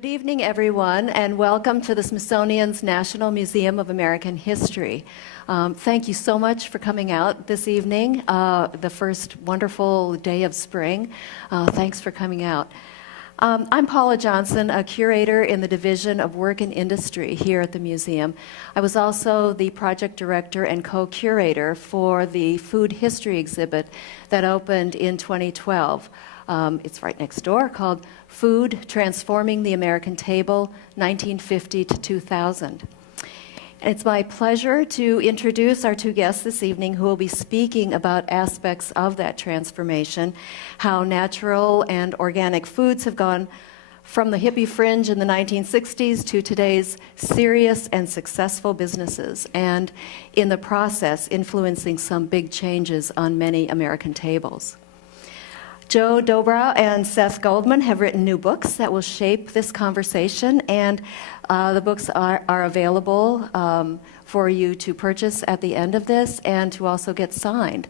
Good evening, everyone, and welcome to the Smithsonian's National Museum of American History. Thank you so much for coming out this evening, the first wonderful day of spring. Thanks for coming out. I'm Paula Johnson, a curator in the Division of Work and Industry here at the museum. I was also the project director and co-curator for the food history exhibit that opened in 2012. It's right next door, called Food Transforming the American Table, 1950 to 2000. And it's my pleasure to introduce our two guests this evening who will be speaking about aspects of that transformation, how natural and organic foods have gone from the hippie fringe in the 1960s to today's serious and successful businesses, and in the process influencing some big changes on many American tables. Joe Dobrow and Seth Goldman have written new books that will shape this conversation, and the books are available for you to purchase at the end of this and to also get signed.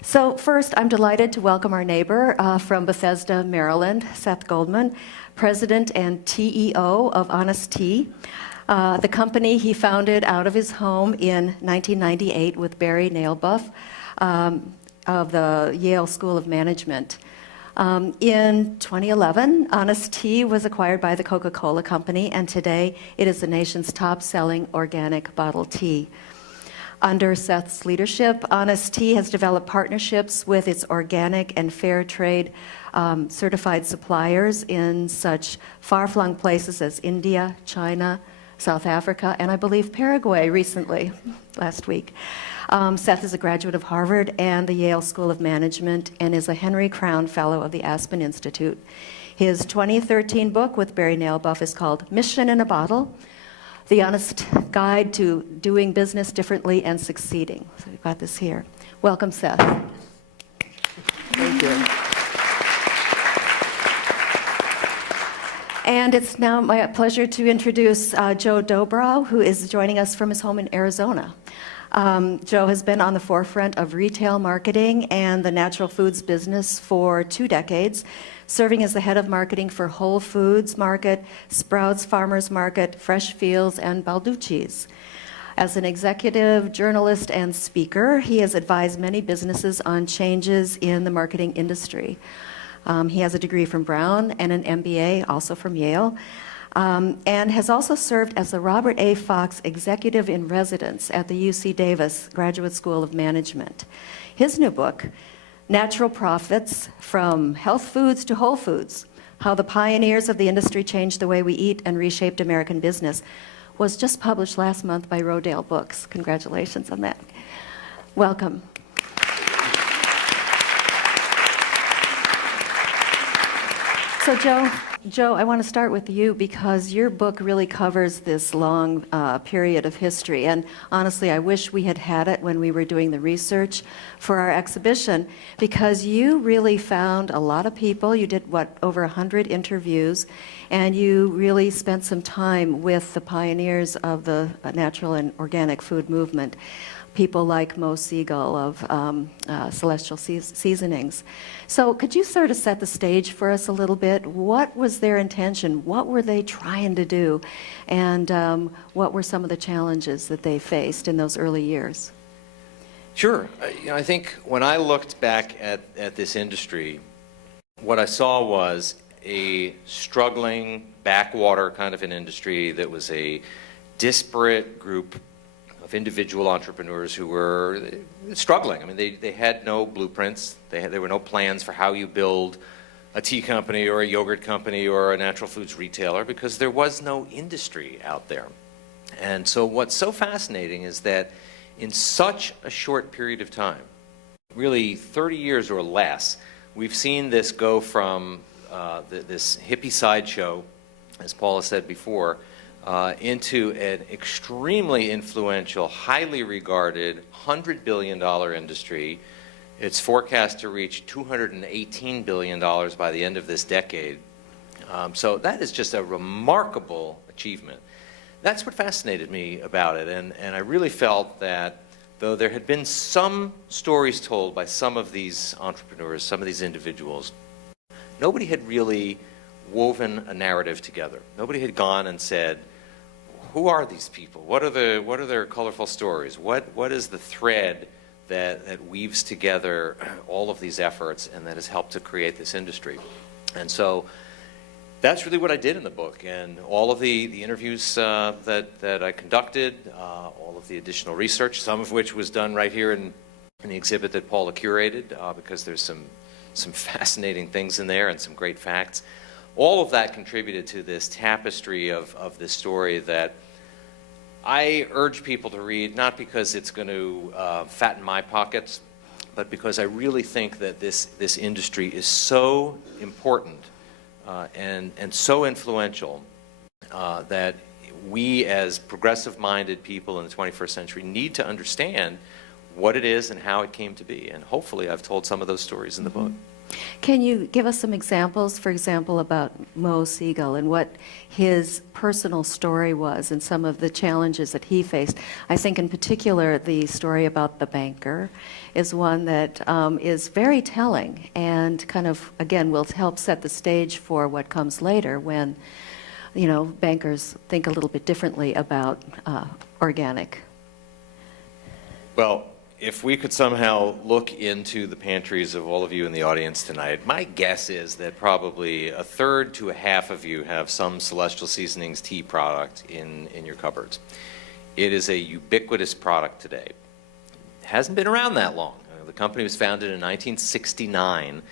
So first, I'm delighted to welcome our neighbor from Bethesda, Maryland, Seth Goldman, president and TeaEO of Honest Tea, the company he founded out of his home in 1998 with Barry Nailbuff, of the Yale School of Management. In 2011, Honest Tea was acquired by the Coca-Cola Company, and today it is the nation's top-selling organic bottled tea. Under Seth's leadership, Honest Tea has developed partnerships with its organic and fair trade certified suppliers in such far-flung places as India, China, South Africa, and I believe Paraguay recently, last week. Seth is a graduate of Harvard and the Yale School of Management and is a Henry Crown Fellow of the Aspen Institute. His 2013 book with Barry Nailbuff is called Mission in a Bottle, The Honest Guide to Doing Business Differently and Succeeding. So we've got this here. Welcome, Seth. Thank you. And it's now my pleasure to introduce Joe Dobrow, who is joining us from his home in Arizona. Joe has been on the forefront of retail marketing and the natural foods business for 2 decades, serving as the head of marketing for Whole Foods Market, Sprouts Farmers Market, Fresh Fields, and Balducci's. As an executive, journalist, and speaker, he has advised many businesses on changes in the marketing industry. He has a degree from Brown and an MBA, also from Yale, and has also served as the Robert A. Fox Executive in Residence at the UC Davis Graduate School of Management. His new book, Natural Profits from Health Foods to Whole Foods, How the Pioneers of the Industry Changed the Way We Eat and Reshaped American Business, was just published last month by Rodale Books. Congratulations on that. Welcome. So Joe, I want to start with you because your book really covers this long period of history. And honestly, I wish we had had it when we were doing the research for our exhibition, because you really found a lot of people. You did, over 100 interviews, and you really spent some time with the pioneers of the natural and organic food movement. People like Mo Siegel of Celestial Seasonings. So could you sort of set the stage for us a little bit? What was their intention? What were they trying to do? And what were some of the challenges that they faced in those early years? Sure. I think when I looked back at this industry, what I saw was a struggling backwater kind of an industry that was a disparate group of individual entrepreneurs who were struggling. I mean, they had no blueprints. There were no plans for how you build a tea company or a yogurt company or a natural foods retailer, because there was no industry out there. And so what's so fascinating is that in such a short period of time, really 30 years or less, we've seen this go from this hippie sideshow, as Paula said before, into an extremely influential, highly regarded, $100 billion industry. It's forecast to reach $218 billion by the end of this decade. So that is just a remarkable achievement. That's what fascinated me about it, and I really felt that though there had been some stories told by some of these entrepreneurs, some of these individuals, nobody had really woven a narrative together. Nobody had gone and said, who are these people? What are their colorful stories? What is the thread that weaves together all of these efforts and that has helped to create this industry? And so that's really what I did in the book, and all of the interviews that I conducted, all of the additional research, some of which was done right here in the exhibit that Paula curated, because there's some fascinating things in there and some great facts. All of that contributed to this tapestry of this story that I urge people to read, not because it's going to fatten my pockets, but because I really think that this industry is so important and so influential that we as progressive-minded people in the 21st century need to understand what it is and how it came to be. And hopefully I've told some of those stories in the book. Can you give us some examples, for example, about Mo Siegel and what his personal story was and some of the challenges that he faced? I think in particular the story about the banker is one that is very telling and kind of, again, will help set the stage for what comes later when, you know, bankers think a little bit differently about organic. Well, if we could somehow look into the pantries of all of you in the audience tonight, my guess is that probably a third to a half of you have some Celestial Seasonings tea product in your cupboards. It is a ubiquitous product today. It hasn't been around that long. The company was founded in 1969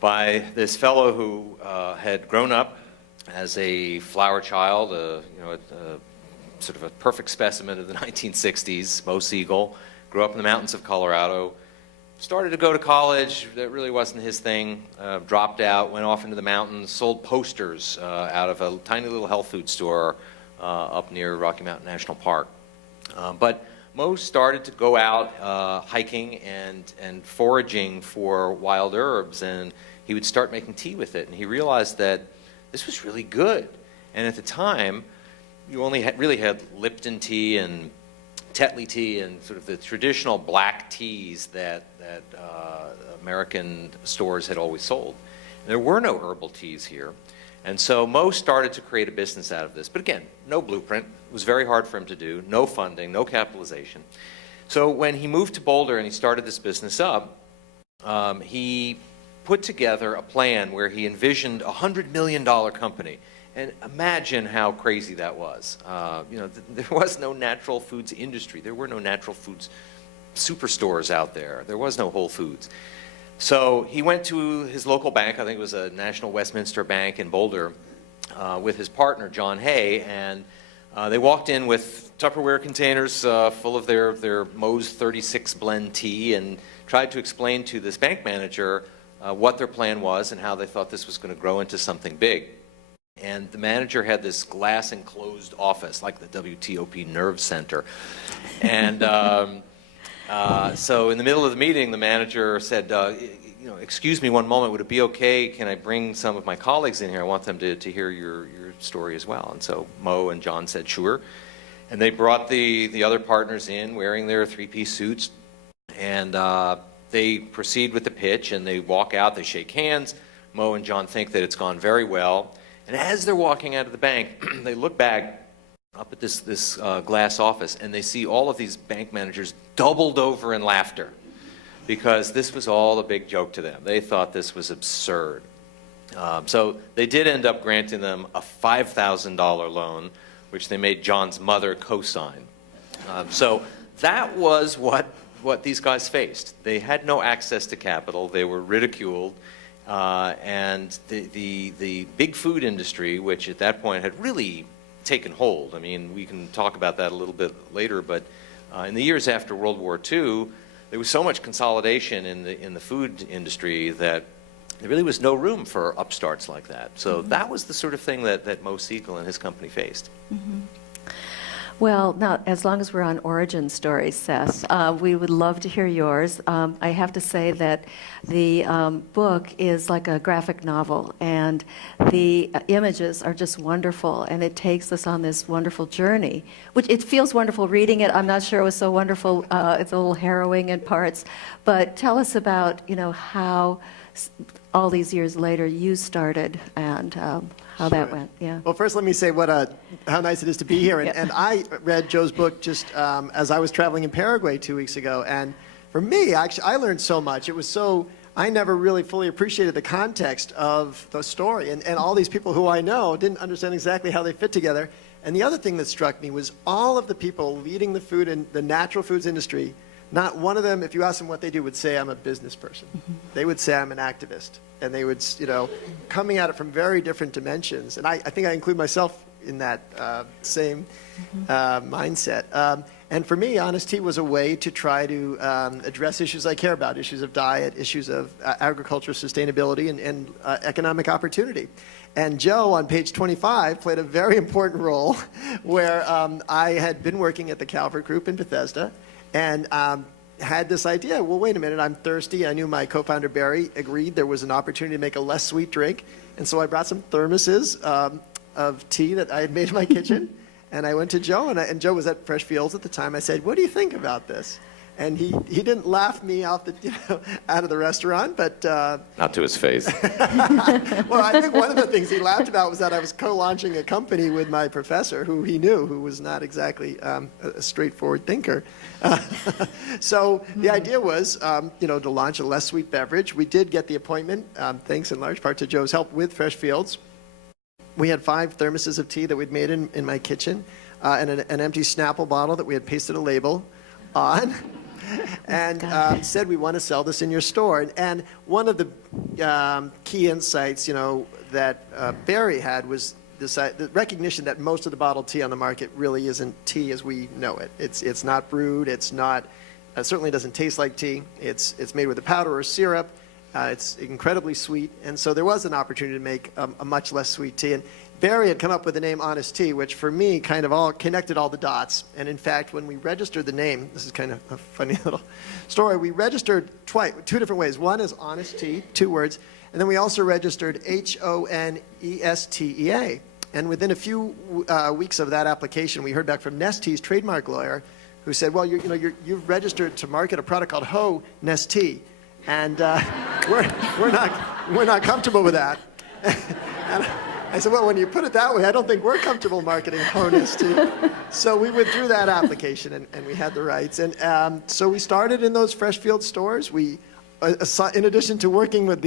by this fellow who had grown up as a flower child, sort of a perfect specimen of the 1960s, Mo Siegel. Grew up in the mountains of Colorado, started to go to college. That really wasn't his thing. Dropped out, went off into the mountains, sold posters out of a tiny little health food store up near Rocky Mountain National Park. But Mo started to go out hiking and foraging for wild herbs, and he would start making tea with it. And he realized that this was really good. And at the time, you only really had Lipton tea and Tetley tea and sort of the traditional black teas that American stores had always sold. And there were no herbal teas here. And so Mo started to create a business out of this. But again, no blueprint. It was very hard for him to do. No funding, no capitalization. So when he moved to Boulder and he started this business up, he put together a plan where he envisioned a $100 million company. And imagine how crazy that was. There was no natural foods industry. There were no natural foods superstores out there. There was no Whole Foods. So he went to his local bank, I think it was a National Westminster Bank in Boulder, with his partner, John Hay, and they walked in with Tupperware containers full of their Mo's 36 blend tea and tried to explain to this bank manager what their plan was and how they thought this was going to grow into something big. And the manager had this glass enclosed office, like the WTOP Nerve Center. And so in the middle of the meeting, the manager said, excuse me one moment, would it be okay? Can I bring some of my colleagues in here? I want them to hear your story as well. And so Mo and John said, sure. And they brought the other partners in wearing their three-piece suits. And they proceed with the pitch, and they walk out, they shake hands. Mo and John think that it's gone very well. And as they're walking out of the bank, they look back up at this glass office, and they see all of these bank managers doubled over in laughter because this was all a big joke to them. They thought this was absurd. So they did end up granting them a $5,000 loan, which they made John's mother co-sign. So that was what these guys faced. They had no access to capital. They were ridiculed. And the big food industry, which at that point had really taken hold. I mean, we can talk about that a little bit later, but in the years after World War II, there was so much consolidation in the food industry that there really was no room for upstarts like that. So that was the sort of thing that Mo Siegel and his company faced. Mm-hmm. Well, now, as long as we're on origin stories, Seth, we would love to hear yours. I have to say that the book is like a graphic novel, and the images are just wonderful, and it takes us on this wonderful journey, which it feels wonderful reading it. I'm not sure it was so wonderful. It's a little harrowing in parts. But tell us about, how all these years later you started and how that Sure. went. Yeah. Well, first let me say how nice it is to be here. And I read Joe's book just as I was traveling in Paraguay 2 weeks ago. And for me, actually, I learned so much. It was I never really fully appreciated the context of the story. And all these people who I know didn't understand exactly how they fit together. And the other thing that struck me was all of the people leading the food and the natural foods industry, not one of them, if you ask them what they do, would say, I'm a business person. They would say, I'm an activist. And they would, coming at it from very different dimensions. And I think I include myself in that same mindset. And for me, Honest Tea was a way to try to address issues I care about, issues of diet, issues of agriculture sustainability, and economic opportunity. And Joe, on page 25, played a very important role where I had been working at the Calvert Group in Bethesda and had this idea, well, wait a minute, I'm thirsty. I knew my co-founder, Barry, agreed there was an opportunity to make a less sweet drink. And so I brought some thermoses of tea that I had made in my kitchen. And I went to Joe, and Joe was at Fresh Fields at the time. I said, what do you think about this? And he didn't laugh me off out of the restaurant, but... Not to his face. Well, I think one of the things he laughed about was that I was co-launching a company with my professor, who he knew, who was not exactly a straightforward thinker. So the idea was, to launch a less sweet beverage. We did get the appointment, thanks in large part to Joe's help with Fresh Fields. We had 5 thermoses of tea that we'd made in my kitchen, and an empty Snapple bottle that we had pasted a label on. And said, we want to sell this in your store. And one of the key insights, that Barry had was the recognition that most of the bottled tea on the market really isn't tea as we know it. It's not brewed. It's not. Certainly doesn't taste like tea. It's made with a powder or syrup. It's incredibly sweet. And so there was an opportunity to make a much less sweet tea. And Barry had come up with the name Honest Tea, which for me kind of all connected all the dots. And in fact, when we registered the name, this is kind of a funny little story, we registered 2 different ways. One is Honest Tea, 2 words, and then we also registered HONESTEA. And within a few weeks of that application, we heard back from Nestee's trademark lawyer, who said, well, you've registered to market a product called Ho Nestea, and we're not comfortable with that. And I said, well, when you put it that way, I don't think we're comfortable marketing Honest Tea. So we withdrew that application, and we had the rights. And so we started in those Freshfield stores. We, in addition to working with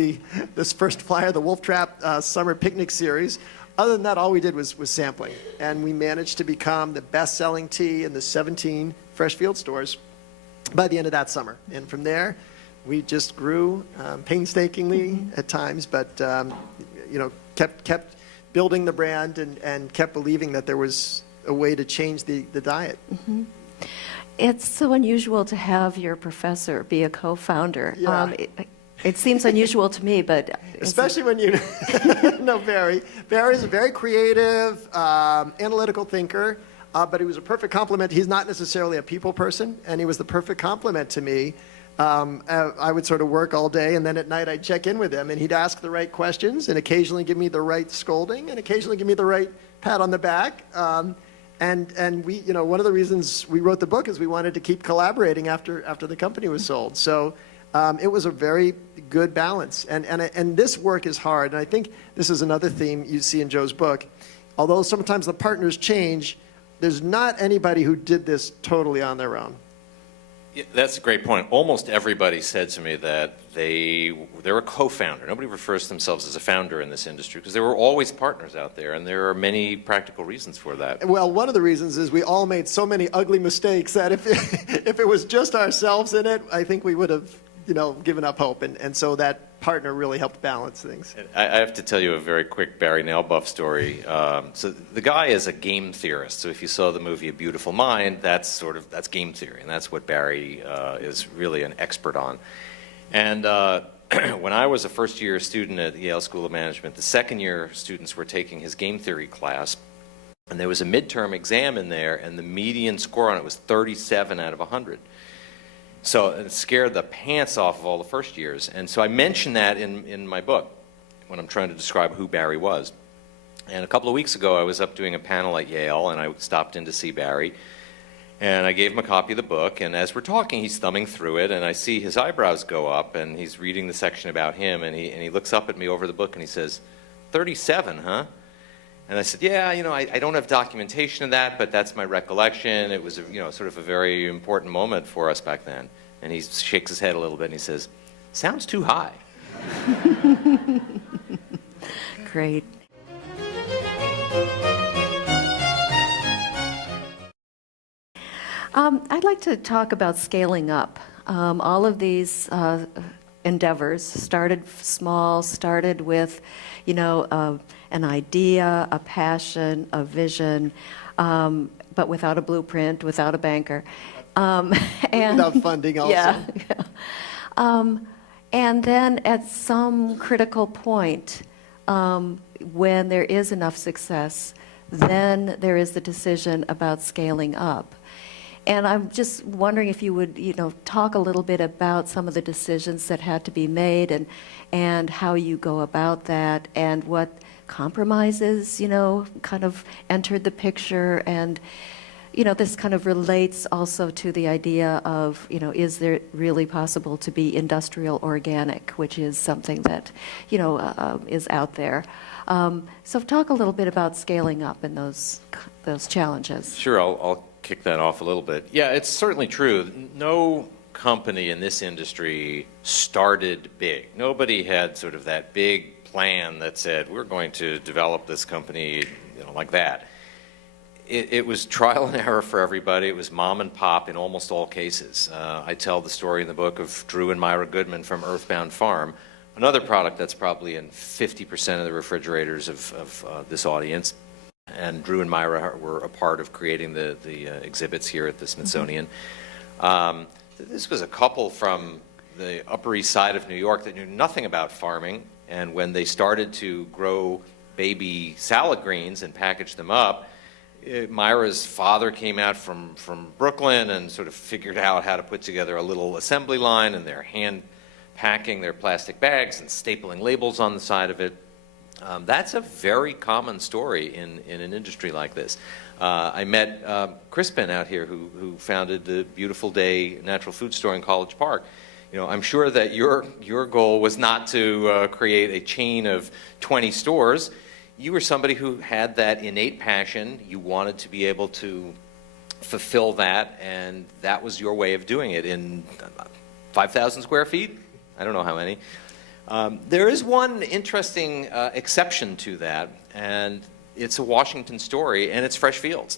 this first flyer, the Wolf Trap Summer Picnic Series, other than that, all we did was sampling. And we managed to become the best-selling tea in the 17 Freshfield stores by the end of that summer. And from there, we just grew painstakingly at times, but kept building the brand and kept believing that there was a way to change the diet. Mm-hmm. It's so unusual to have your professor be a co-founder. Yeah. It seems unusual to me, but... Especially when you know Barry. Barry's a very creative, analytical thinker, but he was a perfect complement. He's not necessarily a people person, and he was the perfect complement to me. I would sort of work all day, and then at night I'd check in with him, and he'd ask the right questions, and occasionally give me the right scolding, and occasionally give me the right pat on the back. And we, one of the reasons we wrote the book is we wanted to keep collaborating after the company was sold. So it was a very good balance. And this work is hard, and I think this is another theme you see in Joe's book. Although sometimes the partners change, there's not anybody who did this totally on their own. Yeah, that's a great point. Almost everybody said to me that they're a co-founder. Nobody refers to themselves as a founder in this industry because there were always partners out there, and there are many practical reasons for that. Well, one of the reasons is we all made so many ugly mistakes that if it was just ourselves in it, I think we would have given up hope. And so that partner really helped balance things. I have to tell you a very quick Barry Nailbuff story. So the guy is a game theorist. So if you saw the movie A Beautiful Mind, that's game theory, and that's what Barry is really an expert on. And when I was a first-year student at Yale School of Management, the second-year students were taking his game theory class, and there was a midterm exam in there, and the median score on it was 37 out of 100. So it scared the pants off of all the first years. And so I mentioned that in my book when I'm trying to describe who Barry was. And a couple of weeks ago, I was up doing a panel at Yale, and I stopped in to see Barry. And I gave him a copy of the book, and as we're talking, he's thumbing through it, and I see his eyebrows go up, and he's reading the section about him, and he looks up at me over the book, and he says, 37, huh? And I said, yeah, I don't have documentation of that, but that's my recollection. It was, sort of a very important moment for us back then. And he shakes his head a little bit, and he says, sounds too high. Great. I'd like to talk about scaling up. All of these endeavors started small, started with, an idea, a passion, a vision, but without a blueprint, without a banker. And Without funding also. Yeah. And then at some critical point, when there is enough success, then there is the decision about scaling up. And I'm just wondering if you would, talk a little bit about some of the decisions that had to be made and how you go about that and what compromises, kind of entered the picture. And, this kind of relates also to the idea of, is there really possible to be industrial organic, which is something that, is out there. So talk a little bit about scaling up and those challenges. Sure, I'll kick that off a little bit. Yeah, it's certainly true. No company in this industry started big. Nobody had sort of that big plan that said, we're going to develop this company, like that. It was trial and error for everybody. It was mom and pop in almost all cases. I tell the story in the book of Drew and Myra Goodman from Earthbound Farm, another product that's probably in 50% of the refrigerators of this audience. And Drew and Myra were a part of creating the exhibits here at the Smithsonian. This was a couple from the Upper East Side of New York that knew nothing about farming, and when they started to grow baby salad greens and package them up, Myra's father came out from Brooklyn and sort of figured out how to put together a little assembly line, and they're hand packing their plastic bags and stapling labels on the side of it. That's a very common story in an industry like this. I met Crispin out here who founded the Beautiful Day Natural Food Store in College Park. I'm sure that your goal was not to create a chain of 20 stores. You were somebody who had that innate passion. You wanted to be able to fulfill that, and that was your way of doing it in 5,000 square feet? I don't know how many. There is one interesting exception to that, and it's a Washington story, and it's fresh fields.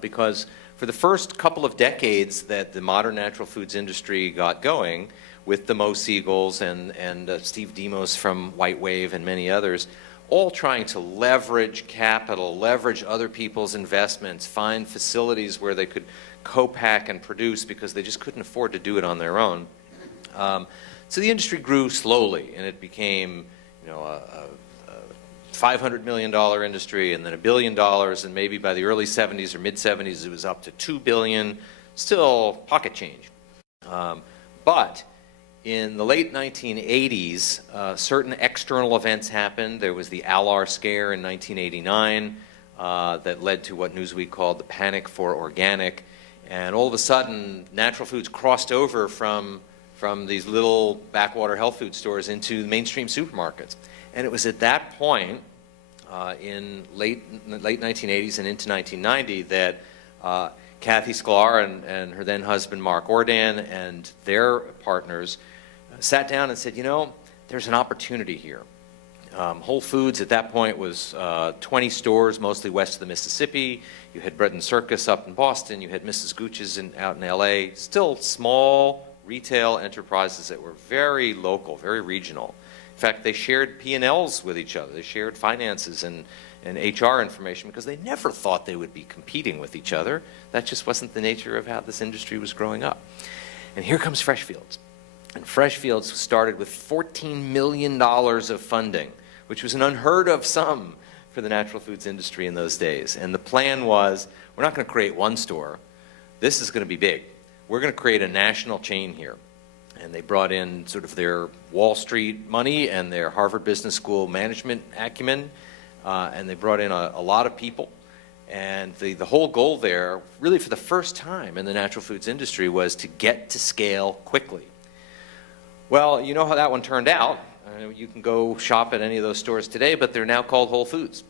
Because for the first couple of decades that the modern natural foods industry got going, with the Mo Siegels and Steve Demos from White Wave and many others, all trying to leverage capital, leverage other people's investments, find facilities where they could co-pack and produce because they just couldn't afford to do it on their own. So the industry grew slowly, and it became, a $500 million industry, and then $1 billion, and maybe by the early 70s or mid-70s, it was up to $2 billion, still pocket change. But in the late 1980s, certain external events happened. There was the Alar scare in 1989 that led to what Newsweek called the panic for organic, and all of a sudden, natural foods crossed over from these little backwater health food stores into mainstream supermarkets. And it was at that point, in late 1980s and into 1990, that Kathy Sklar and her then husband Mark Ordan and their partners sat down and said, there's an opportunity here. Whole Foods at that point was 20 stores, mostly west of the Mississippi. You had Bread and Circus up in Boston. You had Mrs. Gooch's out in LA. Still small retail enterprises that were very local, very regional. In fact, they shared P&Ls with each other. They shared finances and HR information because they never thought they would be competing with each other. That just wasn't the nature of how this industry was growing up. And here comes Fresh Fields. And Fresh Fields started with $14 million of funding, which was an unheard of sum for the natural foods industry in those days. And the plan was, we're not going to create one store. This is going to be big. We're going to create a national chain here. And they brought in sort of their Wall Street money and their Harvard Business School management acumen, and they brought in a lot of people. And the whole goal there, really for the first time in the natural foods industry, was to get to scale quickly. Well, you know how that one turned out. You can go shop at any of those stores today, but they're now called Whole Foods.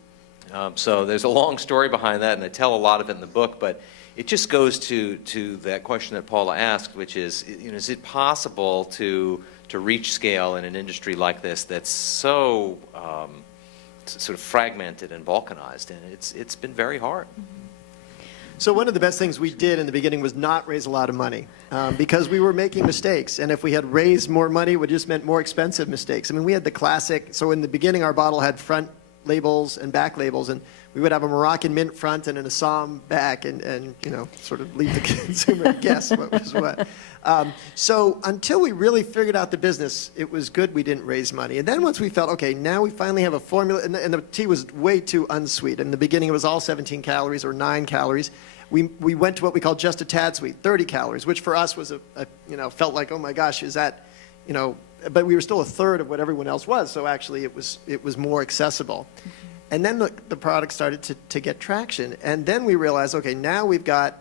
So there's a long story behind that, and I tell a lot of it in the book, but it just goes to that question that Paula asked, which is, is it possible to reach scale in an industry like this that's so sort of fragmented and balkanized, and it's been very hard. So one of the best things we did in the beginning was not raise a lot of money because we were making mistakes. And if we had raised more money, it would just meant more expensive mistakes. I mean, we had the classic, so in the beginning our bottle had front labels and back labels, and we would have a Moroccan mint front and an Assam back, and sort of leave the consumer to guess what was what. So until we really figured out the business, it was good we didn't raise money. And then once we felt, okay, now we finally have a formula, and the tea was way too unsweet. In the beginning, it was all 17 calories or 9 calories. We went to what we called just a tad sweet, 30 calories, which for us was felt like, oh my gosh, is that, but we were still a third of what everyone else was. So actually, it was more accessible. Mm-hmm. And then the product started to get traction. And then we realized, okay, now we've got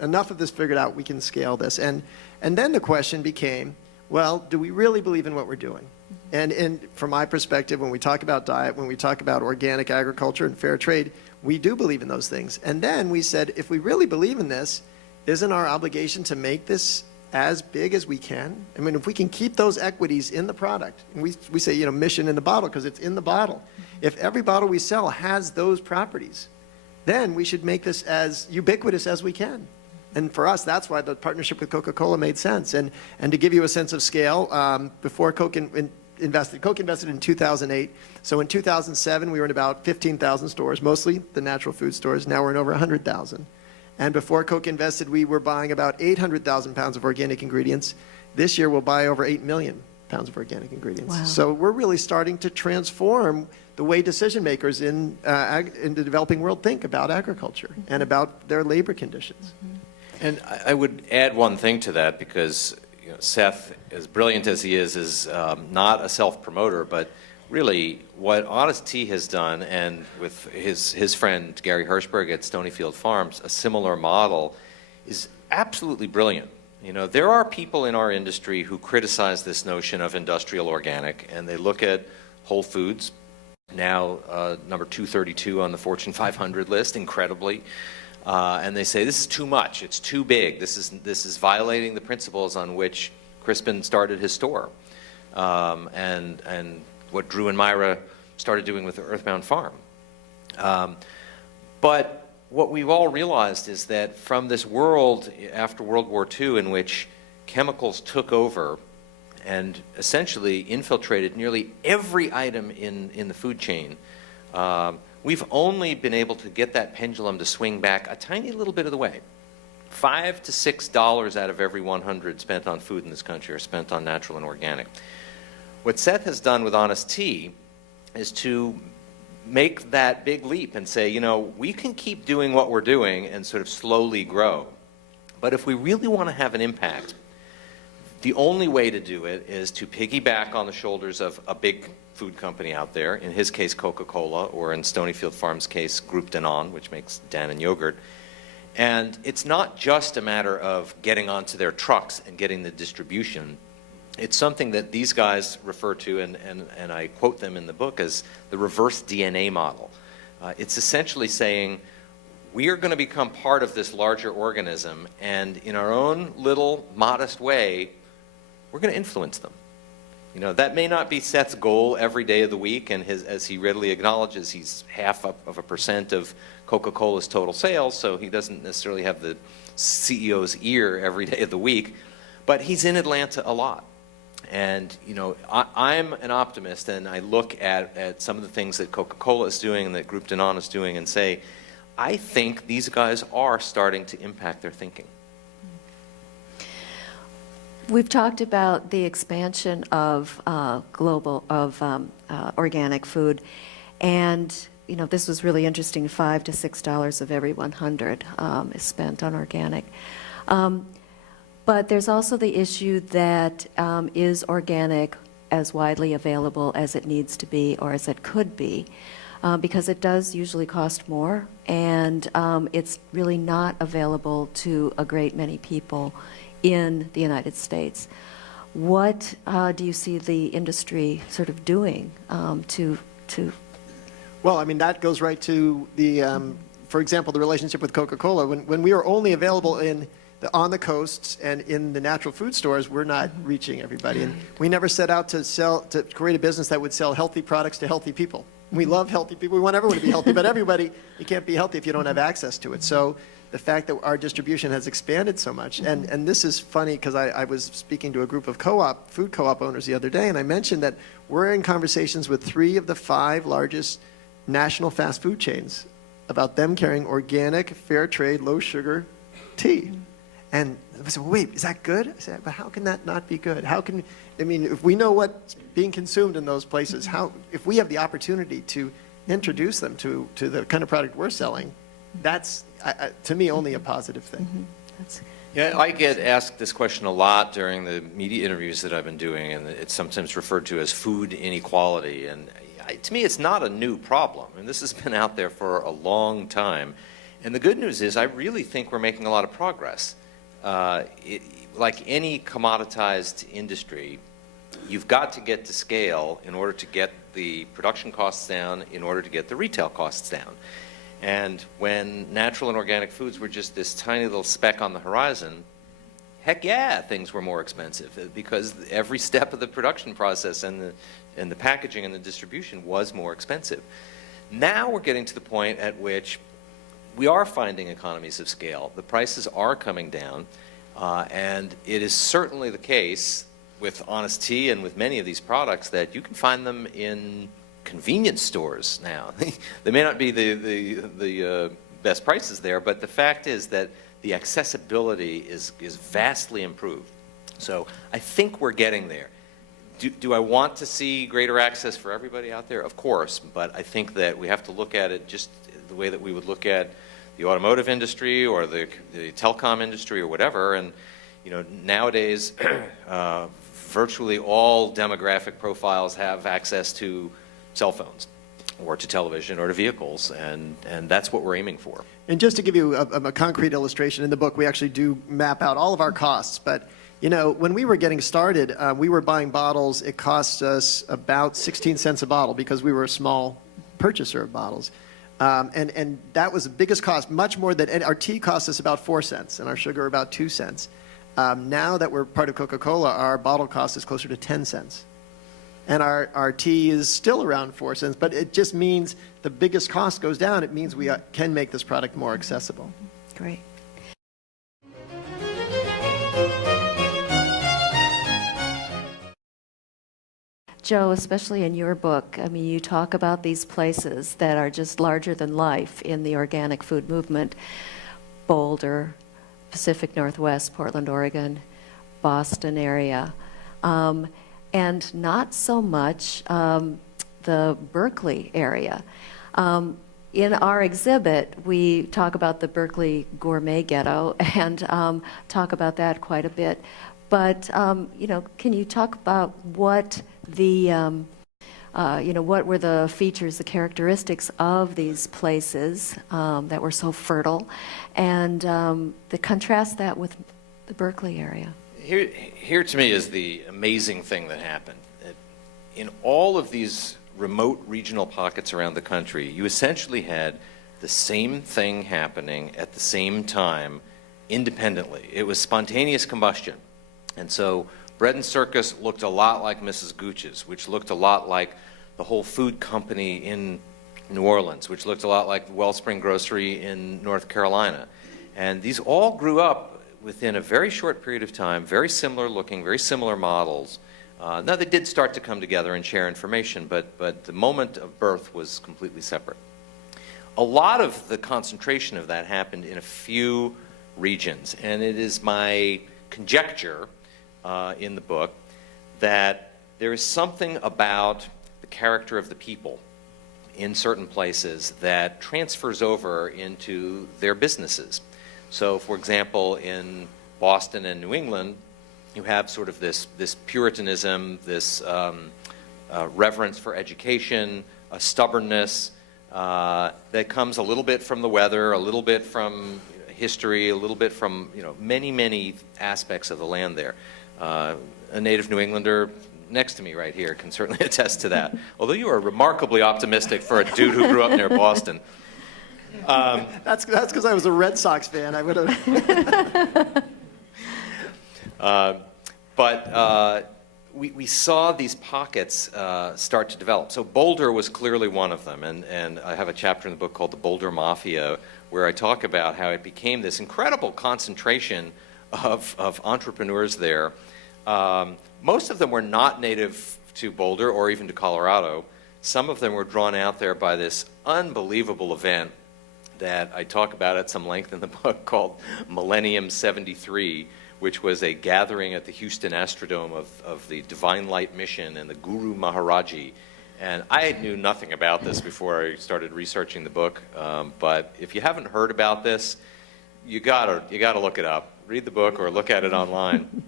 enough of this figured out, we can scale this. And then the question became, well, do we really believe in what we're doing? And from my perspective, when we talk about diet, when we talk about organic agriculture and fair trade, we do believe in those things. And then we said, if we really believe in this, isn't our obligation to make this as big as we can? I mean, if we can keep those equities in the product, and we say, mission in the bottle because it's in the bottle. If every bottle we sell has those properties, then we should make this as ubiquitous as we can. And for us, that's why the partnership with Coca-Cola made sense. And to give you a sense of scale, before Coke invested in 2008. So in 2007, we were in about 15,000 stores, mostly the natural food stores. Now we're in over 100,000. And before Coke invested, we were buying about 800,000 pounds of organic ingredients. This year, we'll buy over 8 million pounds of organic ingredients. Wow. So we're really starting to transform the way decision makers in the developing world think about agriculture and about their labor conditions. And I would add one thing to that, because Seth, as brilliant as he is not a self-promoter, but really what Honest Tea has done, and with his friend Gary Hirschberg at Stonyfield Farms, a similar model, is absolutely brilliant. There are people in our industry who criticize this notion of industrial organic, and they look at Whole Foods, now number 232 on the Fortune 500 list, incredibly, and they say this is too much, it's too big, this is violating the principles on which Crispin started his store, and what Drew and Myra started doing with the Earthbound Farm. But what we've all realized is that from this world after World War II, in which chemicals took over and essentially infiltrated nearly every item in the food chain, we've only been able to get that pendulum to swing back a tiny little bit of the way. $5 to $6 out of every 100 spent on food in this country are spent on natural and organic. What Seth has done with Honest Tea is to make that big leap and say, we can keep doing what we're doing and sort of slowly grow. But if we really want to have an impact, the only way to do it is to piggyback on the shoulders of a big food company out there, in his case Coca-Cola, or in Stonyfield Farms' case Groupe Danone, which makes Dannon yogurt. And it's not just a matter of getting onto their trucks and getting the distribution. It's something that these guys refer to, and I quote them in the book, as the reverse DNA model. It's essentially saying, we are going to become part of this larger organism, and in our own little modest way, we're going to influence them. That may not be Seth's goal every day of the week, and as he readily acknowledges, he's 0.5% of Coca-Cola's total sales, so he doesn't necessarily have the CEO's ear every day of the week, but he's in Atlanta a lot. And, I'm an optimist, and I look at some of the things that Coca-Cola is doing and that Groupe Danone is doing and say, I think these guys are starting to impact their thinking. We've talked about the expansion of organic food, and this was really interesting. $5 to $6 of every 100 is spent on organic. But there's also the issue that is organic as widely available as it needs to be or as it could be? because it does usually cost more, and it's really not available to a great many people in the United States. What do you see the industry sort of doing to Well, I mean, that goes right to the, for example, the relationship with Coca-Cola. When we are only available on the coasts and in the natural food stores, we're not reaching everybody. And we never set out to create a business that would sell healthy products to healthy people. We love healthy people. We want everyone to be healthy, but everybody, you can't be healthy if you don't have access to it. So the fact that our distribution has expanded so much, and this is funny because I was speaking to a group of food co-op owners the other day, and I mentioned that we're in conversations with 3 of the 5 largest national fast food chains about them carrying organic, fair trade, low sugar tea. And I said, well, wait, is that good? I said, but how can that not be good? I mean, if we know what's being consumed in those places, if we have the opportunity to introduce them to the kind of product we're selling, that's, to me, only a positive thing. Yeah, I get asked this question a lot during the media interviews that I've been doing, and it's sometimes referred to as food inequality. And to me, it's not a new problem. And this has been out there for a long time. And the good news is I really think we're making a lot of progress. Like any commoditized industry, you've got to get to scale in order to get the production costs down, in order to get the retail costs down. And when natural and organic foods were just this tiny little speck on the horizon, heck yeah, things were more expensive because every step of the production process and the packaging and the distribution was more expensive. Now we're getting to the point at which we are finding economies of scale. The prices are coming down, and it is certainly the case with Honest Tea and with many of these products that you can find them in convenience stores now. They may not be the best prices there, but the fact is that the accessibility is vastly improved. So I think we're getting there. Do I want to see greater access for everybody out there? Of course, but I think that we have to look at it just the way that we would look at the automotive industry or the telecom industry or whatever. And nowadays, virtually all demographic profiles have access to cell phones or to television or to vehicles, and that's what we're aiming for. And just to give you a concrete illustration, in the book we actually do map out all of our costs, but when we were getting started, we were buying bottles. It cost us about 16 cents a bottle because we were a small purchaser of bottles. And that was the biggest cost, much more than our tea cost us about 4 cents and our sugar about 2 cents. Now that we're part of Coca-Cola, our bottle cost is closer to 10 cents. And our tea is still around 4 cents, but it just means the biggest cost goes down. It means we can make this product more accessible. Great. Joe, especially in your book, I mean, you talk about these places that are just larger than life in the organic food movement. Boulder, Pacific Northwest, Portland, Oregon, Boston area, and not so much the Berkeley area. In our exhibit, we talk about the Berkeley gourmet ghetto and talk about that quite a bit. But can you talk about what what were the features, the characteristics of these places that were so fertile, and contrast that with the Berkeley area? Here to me is the amazing thing that happened. In all of these remote regional pockets around the country, you essentially had the same thing happening at the same time independently. It was spontaneous combustion. And so Bread and Circus looked a lot like Mrs. Gooch's, which looked a lot like the Whole Food Company in New Orleans, which looked a lot like Wellspring Grocery in North Carolina. And these all grew up within a very short period of time, very similar looking, very similar models. Now they did start to come together and share information, but the moment of birth was completely separate. A lot of the concentration of that happened in a few regions, and it is my conjecture in the book that there is something about the character of the people in certain places that transfers over into their businesses. So, for example, in Boston and New England, you have sort of this Puritanism, this reverence for education, a stubbornness, that comes a little bit from the weather, a little bit from history, a little bit from many, many aspects of the land there. A native New Englander next to me right here can certainly attest to that. Although you are remarkably optimistic for a dude who grew up near Boston. That's because I was a Red Sox fan. I would have. We saw these pockets start to develop. So Boulder was clearly one of them, and I have a chapter in the book called The Boulder Mafia, where I talk about how it became this incredible concentration of entrepreneurs there. Most of them were not native to Boulder or even to Colorado. Some of them were drawn out there by this unbelievable event that I talk about at some length in the book called Millennium 73, which was a gathering at the Houston Astrodome of the Divine Light Mission and the Guru Maharaji. And I knew nothing about this before I started researching the book, but if you haven't heard about this, you gotta look it up. Read the book or look at it online.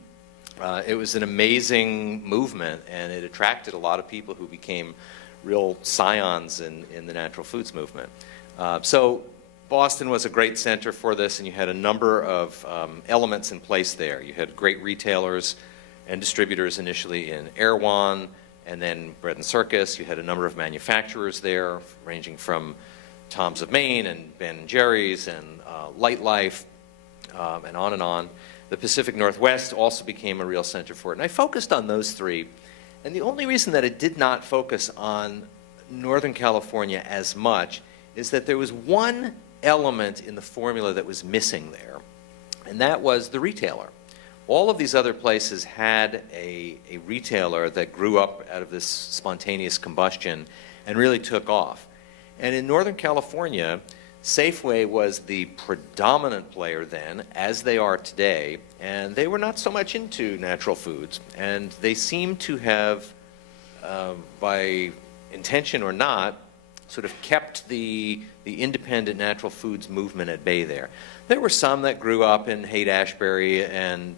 It was an amazing movement, and it attracted a lot of people who became real scions in the natural foods movement. So Boston was a great center for this, and you had a number of elements in place there. You had great retailers and distributors initially in Erewhon, and then Bread and Circus. You had a number of manufacturers there, ranging from Tom's of Maine and Ben & Jerry's and Light Life, and on and on. The Pacific Northwest also became a real center for it. And I focused on those three. And the only reason that it did not focus on Northern California as much is that there was one element in the formula that was missing there, and that was the retailer. All of these other places had a retailer that grew up out of this spontaneous combustion and really took off. And in Northern California, Safeway was the predominant player then, as they are today, and they were not so much into natural foods. And they seem to have, by intention or not, sort of kept the independent natural foods movement at bay there. There were some that grew up in Haight-Ashbury and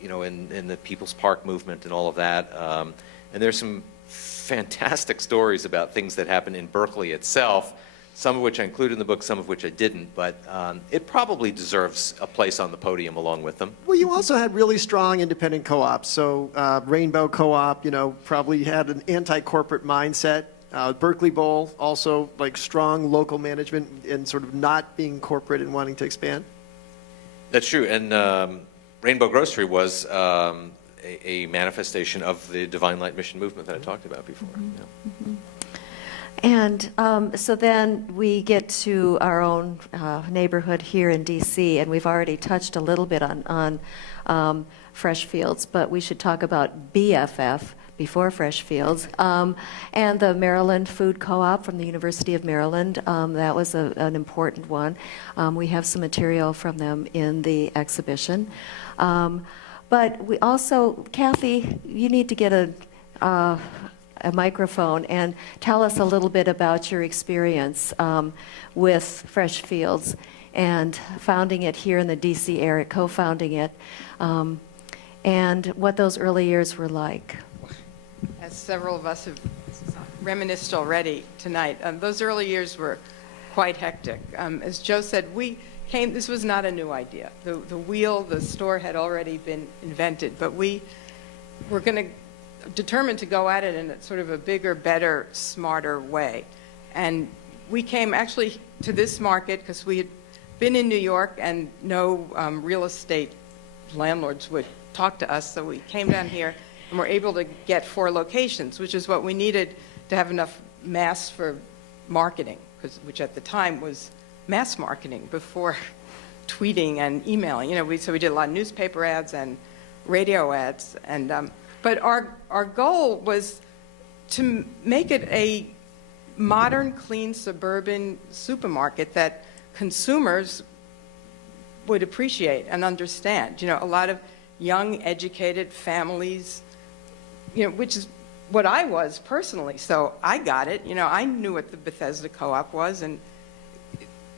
in the People's Park movement and all of that. And there's some fantastic stories about things that happened in Berkeley itself, some of which I included in the book, some of which I didn't, but it probably deserves a place on the podium along with them. Well, you also had really strong independent co-ops. So Rainbow Co-op, probably had an anti-corporate mindset. Berkeley Bowl, also like strong local management and sort of not being corporate and wanting to expand. That's true, and Rainbow Grocery was a manifestation of the Divine Light Mission movement that I talked about before. Yeah. Mm-hmm. And so then we get to our own neighborhood here in DC, and we've already touched a little bit on Fresh Fields, but we should talk about BFF, before Fresh Fields, and the Maryland Food Co-op from the University of Maryland. That was an important one. We have some material from them in the exhibition. But we also, Kathy, you need to get a microphone and tell us a little bit about your experience with Fresh Fields and founding it here in the DC area, co-founding it, and what those early years were like. As several of us have reminisced already tonight, those early years were quite hectic. As Joe said, this was not a new idea. The wheel, the store had already been invented, but we were determined to go at it in sort of a bigger, better, smarter way. And we came actually to this market because we had been in New York and no real estate landlords would talk to us, so we came down here and were able to get 4 locations, which is what we needed to have enough mass for marketing, which at the time was mass marketing before tweeting and emailing. So we did a lot of newspaper ads and radio ads, and but our goal was to make it a modern, clean, suburban supermarket that consumers would appreciate and understand. A lot of young, educated families, which is what I was personally. So I got it. I knew what the Bethesda Co-op was, and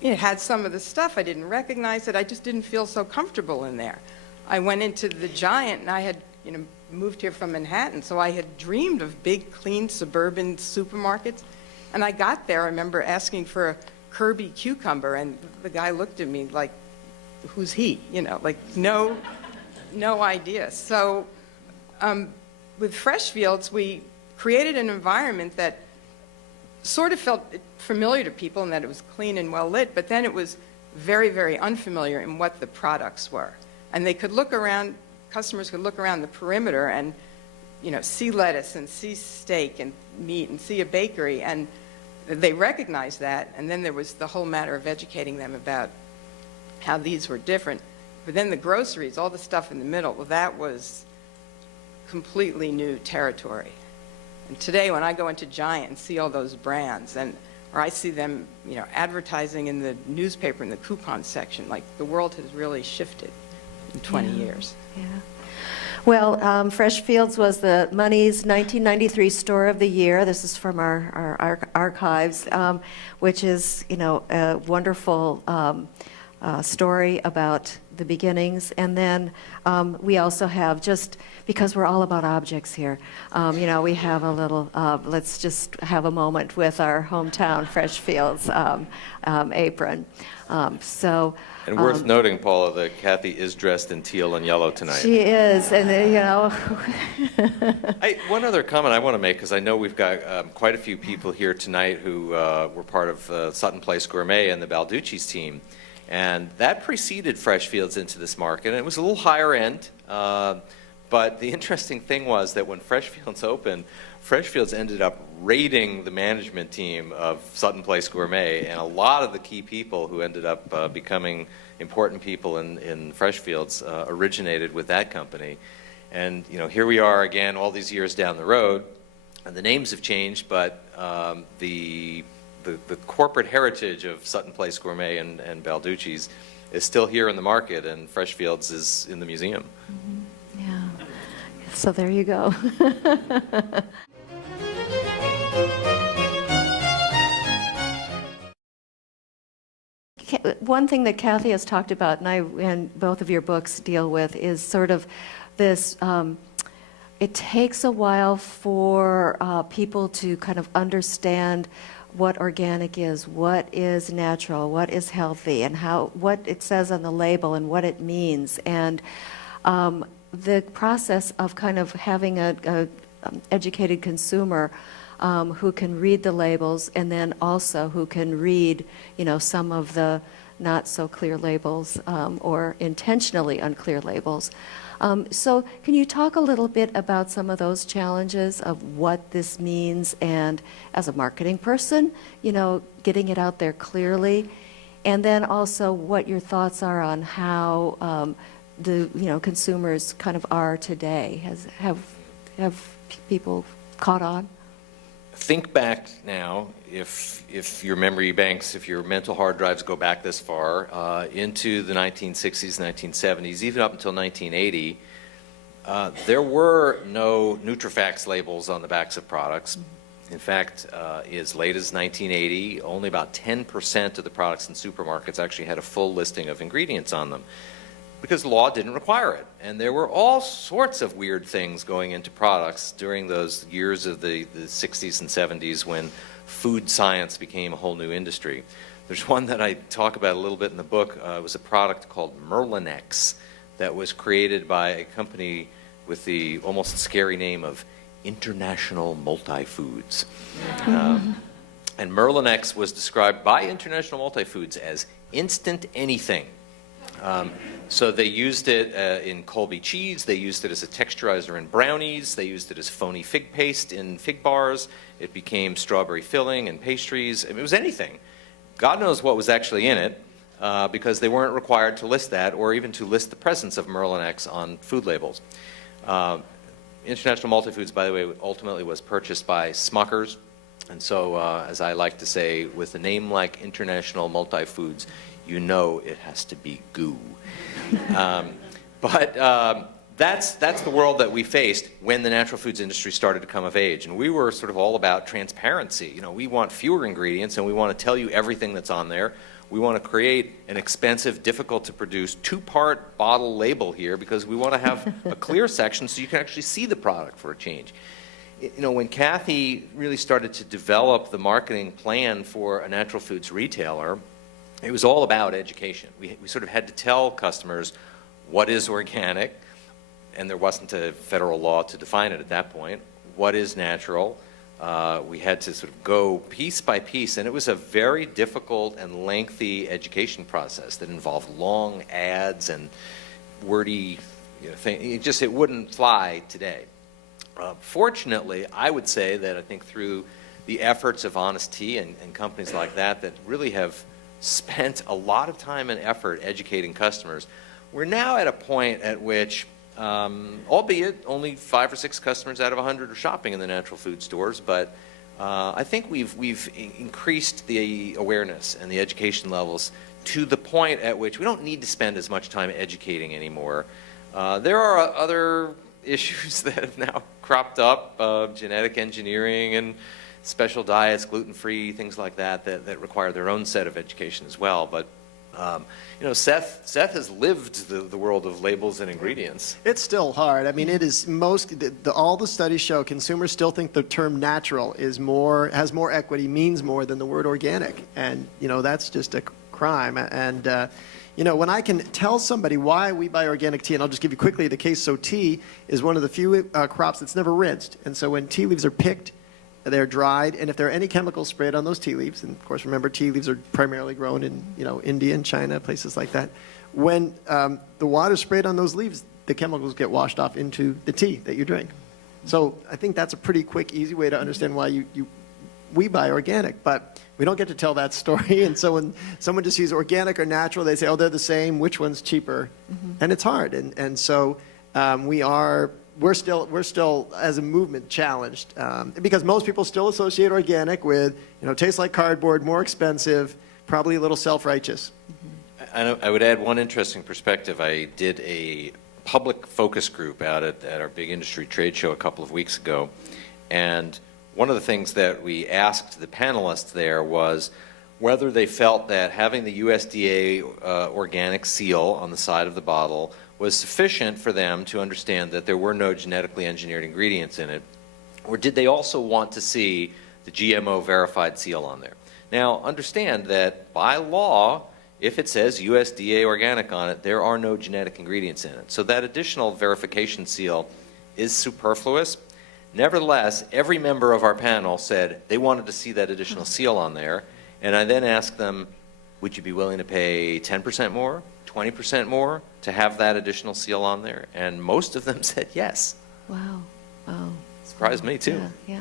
it had some of the stuff. I didn't recognize it. I just didn't feel so comfortable in there. I went into the Giant, and I had, moved here from Manhattan, so I had dreamed of big, clean, suburban supermarkets. And I got there, I remember asking for a Kirby cucumber, and the guy looked at me like, who's he? You know, like no idea. So with Fresh Fields, we created an environment that sort of felt familiar to people in that it was clean and well lit, but then it was very, very unfamiliar in what the products were. And they could look around, customers could look around the perimeter and, you know, see lettuce and see steak and meat and see a bakery, and they recognized that. And then there was the whole matter of educating them about how these were different. But then the groceries, all the stuff in the middle, well, that was completely new territory. And today, when I go into Giant and see all those brands, or I see them, you know, advertising in the newspaper in the coupon section, like the world has really shifted in 20 years. Yeah. Well, Fresh Fields was the Money's 1993 Store of the Year. This is from our archives, which is, you know, a wonderful story about the beginnings. And then we also have, just because we're all about objects here, you know, we have a little, let's just have a moment with our hometown Fresh Fields apron. And worth noting, Paula, that Kathy is dressed in teal and yellow tonight. She is, and you know. One other comment I want to make, because I know we've got quite a few people here tonight who were part of Sutton Place Gourmet and the Balducci's team. And that preceded Fresh Fields into this market, and it was a little higher end. But the interesting thing was that when Fresh Fields opened, Fresh Fields ended up raiding the management team of Sutton Place Gourmet, and a lot of the key people who ended up becoming important people in Fresh Fields originated with that company. And you know, here we are again, all these years down the road, and the names have changed, but the corporate heritage of Sutton Place Gourmet and Balducci's is still here in the market, and Fresh Fields is in the museum. Mm-hmm. Yeah. So there you go. One thing that Kathy has talked about, and both of your books deal with, is sort of this. It takes a while for people to kind of understand what organic is, what is natural, what is healthy, and what it says on the label and what it means. And the process of kind of having a educated consumer who can read the labels, and then also who can read, you know, some of the not so clear labels or intentionally unclear labels. So can you talk a little bit about some of those challenges of what this means, and as a marketing person, you know, getting it out there clearly, and then also what your thoughts are on how the, you know, consumers kind of are today? Have people caught on? Think back now, if your memory banks, if your mental hard drives go back this far, into the 1960s, 1970s, even up until 1980, there were no Nutrifax labels on the backs of products. In fact, as late as 1980, only about 10% of the products in supermarkets actually had a full listing of ingredients on them, because the law didn't require it. And there were all sorts of weird things going into products during those years of the 60s and 70s when food science became a whole new industry. There's one that I talk about a little bit in the book. It was a product called Merlinex that was created by a company with the almost scary name of International Multi-Foods. And Merlinex was described by International Multi-Foods as instant anything. So they used it in Colby cheese, they used it as a texturizer in brownies, they used it as phony fig paste in fig bars, it became strawberry filling in pastries. I mean, it was anything. God knows what was actually in it, because they weren't required to list that or even to list the presence of Merlinex on food labels. International Multi-Foods, by the way, ultimately was purchased by Smucker's. And so, as I like to say, with a name like International Multi-Foods, you know it has to be goo. But that's the world that we faced when the natural foods industry started to come of age. And we were sort of all about transparency. You know, we want fewer ingredients, and we want to tell you everything that's on there. We want to create an expensive, difficult to produce, two-part bottle label here, because we want to have a clear section so you can actually see the product for a change. when Kathy really started to develop the marketing plan for a natural foods retailer, it was all about education. We sort of had to tell customers what is organic, and there wasn't a federal law to define it at that point. What is natural? We had to sort of go piece by piece, and it was a very difficult and lengthy education process that involved long ads and wordy things. It wouldn't fly today. Fortunately, I would say that I think through the efforts of Honest Tea and companies like that really have spent a lot of time and effort educating customers, we're now at a point at which, albeit only 5 or 6 customers out of 100 are shopping in the natural food stores, but I think we've increased the awareness and the education levels to the point at which we don't need to spend as much time educating anymore. There are other issues that have now cropped up, genetic engineering and special diets, gluten-free, things like that require their own set of education as well. But Seth has lived the world of labels and ingredients. It's still hard. I mean, it is all the studies show consumers still think the term natural has more equity, means more than the word organic. And, that's just a crime. And, when I can tell somebody why we buy organic tea, and I'll just give you quickly the case. So tea is one of the few crops that's never rinsed. And so when tea leaves are picked, they're dried, and if there are any chemicals sprayed on those tea leaves, and of course remember tea leaves are primarily grown in India and China, places like that. When the water's sprayed on those leaves, the chemicals get washed off into the tea that you drink. So I think that's a pretty quick, easy way to understand why we buy organic, but we don't get to tell that story. And so when someone just sees organic or natural, they say, oh, they're the same, which one's cheaper? And it's hard. And so we're still as a movement challenged because most people still associate organic with, tastes like cardboard, more expensive, probably a little self-righteous. I would add one interesting perspective. I did a public focus group out at our big industry trade show a couple of weeks ago, and one of the things that we asked the panelists there was whether they felt that having the USDA organic seal on the side of the bottle was sufficient for them to understand that there were no genetically engineered ingredients in it, or did they also want to see the GMO verified seal on there? Now, understand that by law, if it says USDA organic on it, there are no genetic ingredients in it. So that additional verification seal is superfluous. Nevertheless, every member of our panel said they wanted to see that additional seal on there, and I then asked them, would you be willing to pay 10% more, 20% more to have that additional seal on there? And most of them said yes. Wow. Wow. Surprised me too. Yeah.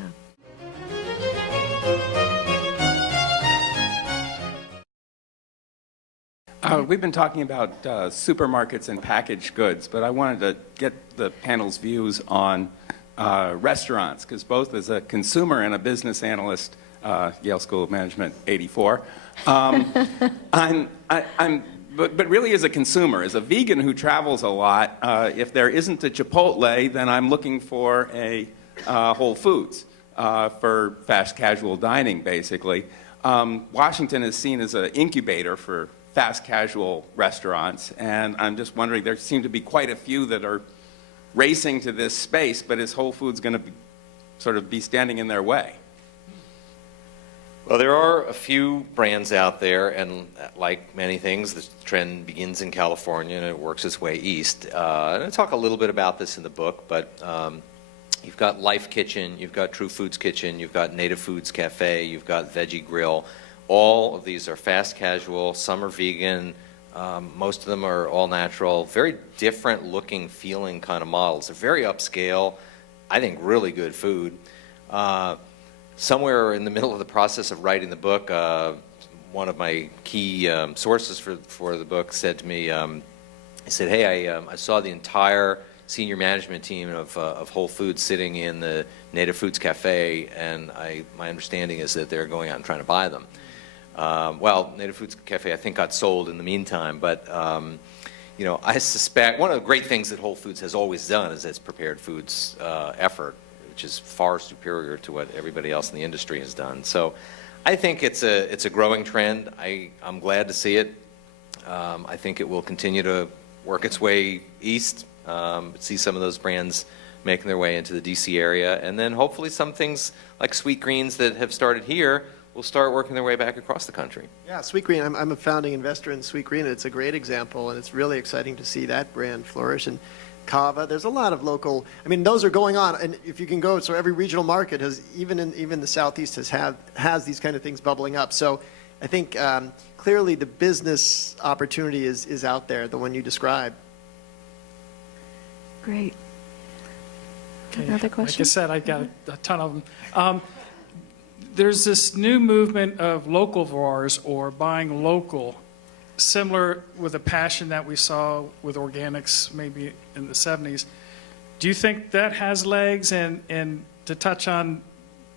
We've been talking about supermarkets and packaged goods, but I wanted to get the panel's views on restaurants, because both as a consumer and a business analyst, Yale School of Management, 84, but really as a consumer, as a vegan who travels a lot, if there isn't a Chipotle, then I'm looking for a Whole Foods for fast casual dining, basically. Washington is seen as an incubator for fast casual restaurants, and I'm just wondering, there seem to be quite a few that are racing to this space, but is Whole Foods going to be standing in their way? Well, there are a few brands out there, and like many things, the trend begins in California and it works its way east. And I talk a little bit about this in the book, but you've got Life Kitchen, you've got True Foods Kitchen, you've got Native Foods Cafe, you've got Veggie Grill. All of these are fast casual, some are vegan, most of them are all natural, very different looking, feeling kind of models. They're very upscale, I think really good food. Somewhere in the middle of the process of writing the book, one of my key sources for the book said to me, he said, hey, I saw the entire senior management team of Whole Foods sitting in the Native Foods Cafe, and my understanding is that they're going out and trying to buy them. Well, Native Foods Cafe, I think, got sold in the meantime, but I suspect one of the great things that Whole Foods has always done is its prepared foods effort, which is far superior to what everybody else in the industry has done. So I think it's a growing trend. I'm glad to see it. I think it will continue to work its way east. See some of those brands making their way into the DC area. And then hopefully some things like Sweet Greens that have started here will start working their way back across the country. Yeah, Sweet Green, I'm a founding investor in Sweet Green, and it's a great example, and it's really exciting to see that brand flourish. And Kava, there's a lot of local, I mean, those are going on, and if you can go, so every regional market has, even the Southeast has these kind of things bubbling up. So I think clearly the business opportunity is out there, the one you described. Great. Okay. Another question? Like I said, I got a ton of them. There's this new movement of localvores, or buying local, similar with a passion that we saw with organics maybe in the 70s. Do you think that has legs? And to touch on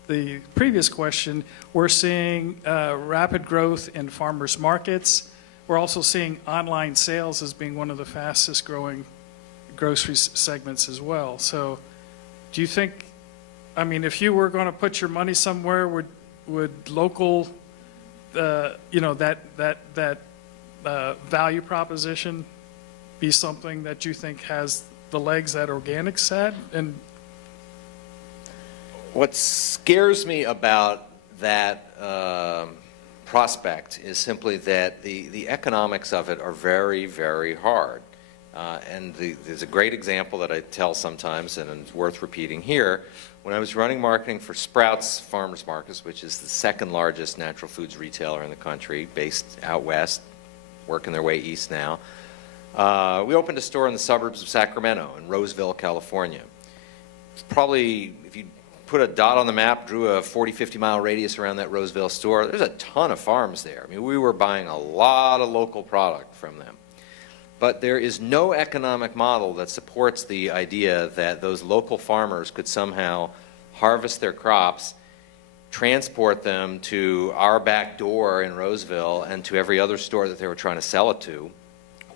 the previous question, we're seeing rapid growth in farmers markets. We're also seeing online sales as being one of the fastest growing grocery segments as well. So do you think, I mean, if you were going to put your money somewhere, would local, that value proposition be something that you think has the legs that organics had? And what scares me about that prospect is simply that the economics of it are very, very hard. There's a great example that I tell sometimes, and it's worth repeating here. When I was running marketing for Sprouts Farmers Markets, which is the second largest natural foods retailer in the country, based out west, working their way east now, we opened a store in the suburbs of Sacramento in Roseville, California. It's probably, if you put a dot on the map, drew a 40, 50-mile radius around that Roseville store, there's a ton of farms there. I mean, we were buying a lot of local product from them. But there is no economic model that supports the idea that those local farmers could somehow harvest their crops, transport them to our back door in Roseville and to every other store that they were trying to sell it to,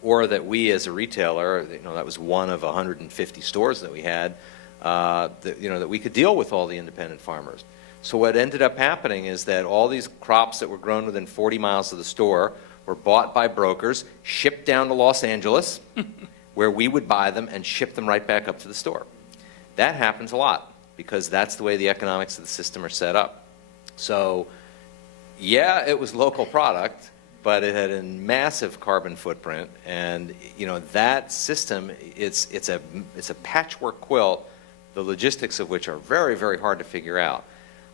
or that we as a retailer, that was one of 150 stores that we had, that we could deal with all the independent farmers. So what ended up happening is that all these crops that were grown within 40 miles of the store were bought by brokers, shipped down to Los Angeles, where we would buy them and ship them right back up to the store. That happens a lot because that's the way the economics of the system are set up. So, yeah, it was local product, but it had a massive carbon footprint, and that system, it's a patchwork quilt, the logistics of which are very, very hard to figure out.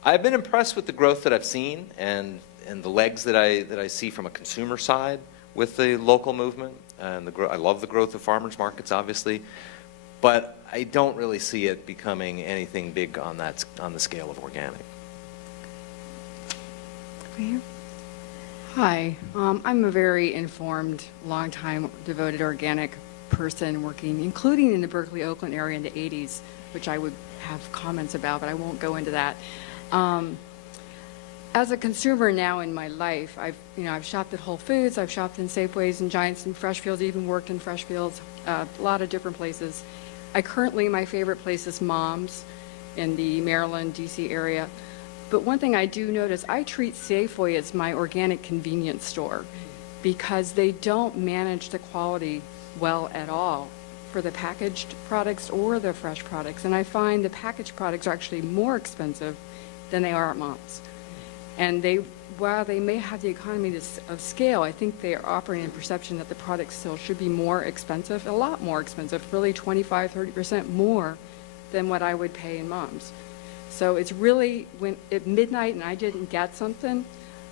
I've been impressed with the growth that I've seen and the legs that I see from a consumer side with the local movement, and I love the growth of farmers markets, obviously, but I don't really see it becoming anything big on the scale of organic. Over here. Hi, I'm a very informed, long-time devoted organic person working, including in the Berkeley, Oakland area in the 80s, which I would have comments about, but I won't go into that. As a consumer now in my life, I've shopped at Whole Foods, I've shopped in Safeways and Giants and Freshfields, even worked in Freshfields, a lot of different places. My favorite place is Mom's in the Maryland, D.C. area. But one thing I do notice, I treat Safeway as my organic convenience store because they don't manage the quality well at all for the packaged products or the fresh products. And I find the packaged products are actually more expensive than they are at Mom's. And while they may have the economy of scale, I think they are operating in perception that the products still should be more expensive, a lot more expensive, really 25, 30% more than what I would pay in Mom's. So it's really, when at midnight and I didn't get something,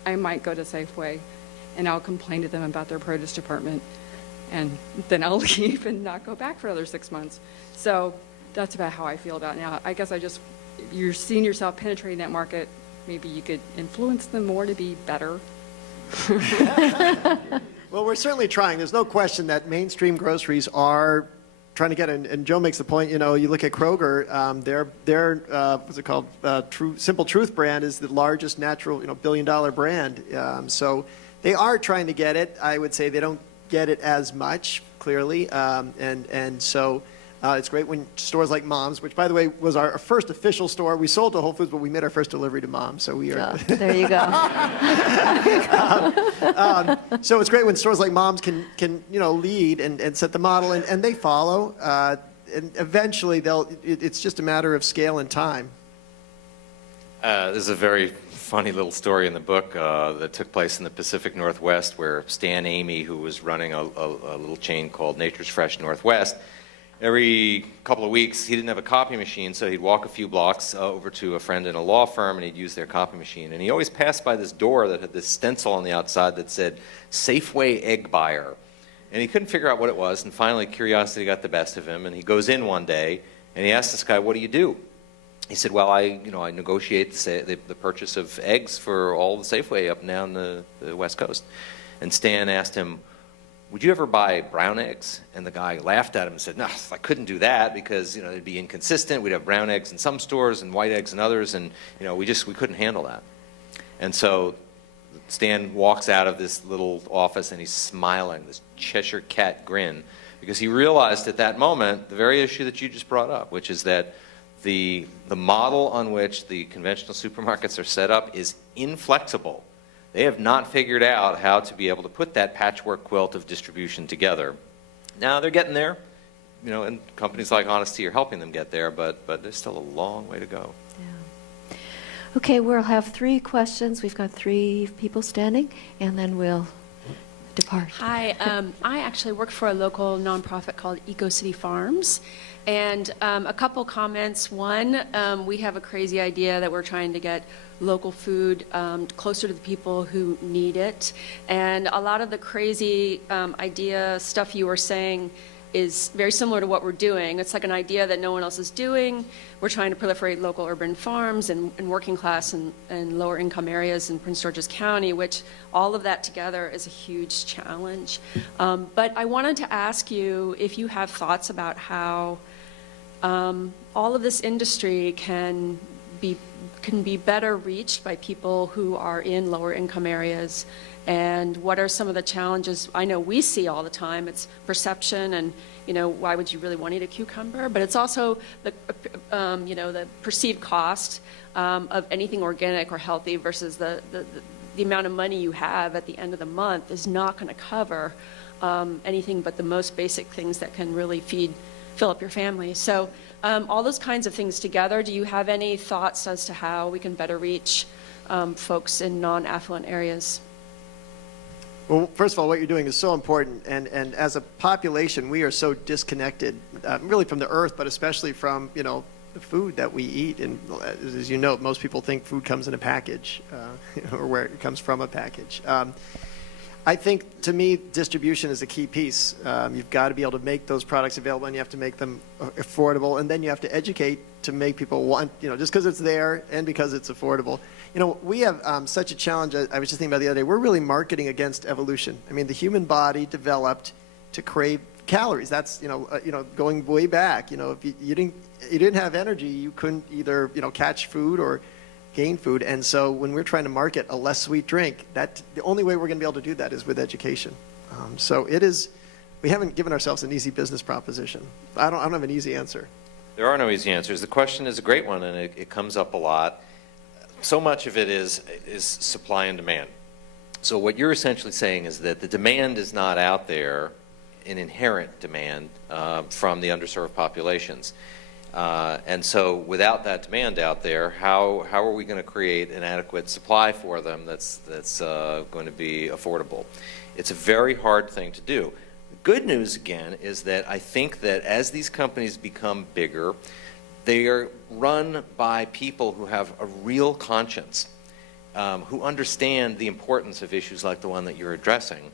I might go to Safeway and I'll complain to them about their produce department, and then I'll leave and not go back for another 6 months. So that's about how I feel about it now. I guess if you're seeing yourself penetrating that market, maybe you could influence them more to be better. Well, we're certainly trying. There's no question that mainstream groceries are trying to get, and Joe makes the point, you look at Kroger, their what's it called, Simple Truth brand is the largest natural, billion-dollar brand. So they are trying to get it. I would say they don't get it as much, clearly, and so it's great when stores like Mom's, which, by the way, was our first official store. We sold to Whole Foods, but we made our first delivery to Mom's, so we are. Oh, there you go. So it's great when stores like Mom's can lead and set the model, and they follow. and eventually it's just a matter of scale and time. There's a very funny little story in the book that took place in the Pacific Northwest where Stan Amy, who was running a little chain called Nature's Fresh Northwest, every couple of weeks he didn't have a copy machine, so he'd walk a few blocks over to a friend in a law firm and he'd use their copy machine. And he always passed by this door that had this stencil on the outside that said, Safeway Egg Buyer. And he couldn't figure out what it was, and finally curiosity got the best of him, and he goes in one day and he asks this guy, what do you do? He said, well, I negotiate the purchase of eggs for all the Safeway up and down the West Coast. And Stan asked him, would you ever buy brown eggs? And the guy laughed at him and said, no, I couldn't do that because, it'd be inconsistent. We'd have brown eggs in some stores and white eggs in others, and, we couldn't handle that. And so Stan walks out of this little office and he's smiling, this Cheshire cat grin, because he realized at that moment the very issue that you just brought up, which is that the model on which the conventional supermarkets are set up is inflexible. They have not figured out how to be able to put that patchwork quilt of distribution together. Now they're getting there, and companies like Honest Tea are helping them get there, but there's still a long way to go. Yeah. Okay, we'll have 3 questions. We've got 3 people standing, and then we'll depart. Hi, I actually work for a local nonprofit called Eco City Farms. And a couple comments. One, we have a crazy idea that we're trying to get local food closer to the people who need it. And a lot of the crazy idea stuff you were saying is very similar to what we're doing. It's like an idea that no one else is doing. We're trying to proliferate local urban farms and working class and lower income areas in Prince George's County, which all of that together is a huge challenge. But I wanted to ask you if you have thoughts about how all of this industry can be better reached by people who are in lower income areas, and what are some of the challenges I know we see all the time? It's perception, and why would you really want to eat a cucumber? But it's also the the perceived cost of anything organic or healthy versus the amount of money you have at the end of the month is not going to cover anything but the most basic things that can really fill up your family. So all those kinds of things together, do you have any thoughts as to how we can better reach folks in non-affluent areas? Well, first of all, what you're doing is so important, and as a population, we are so disconnected, really from the earth, but especially from, the food that we eat. And as you know, most people think food comes in a package, or where it comes from a package. I think, to me, distribution is a key piece. You've got to be able to make those products available, and you have to make them affordable, and then you have to educate to make people want, just because it's there and because it's affordable. We have such a challenge. I was just thinking about the other day. We're really marketing against evolution. I mean, the human body developed to crave calories. That's, going way back. If you didn't have energy, you couldn't either, catch food or gain food. And so when we're trying to market a less sweet drink, the only way we're going to be able to do that is with education. So we haven't given ourselves an easy business proposition. I don't have an easy answer. There are no easy answers. The question is a great one, and it comes up a lot. So much of it is supply and demand. So what you're essentially saying is that the demand is not out there, an inherent demand from the underserved populations. And so without that demand out there, how are we going to create an adequate supply for them that's going to be affordable? It's a very hard thing to do. The good news, again, is that I think that as these companies become bigger, they are run by people who have a real conscience, who understand the importance of issues like the one that you're addressing.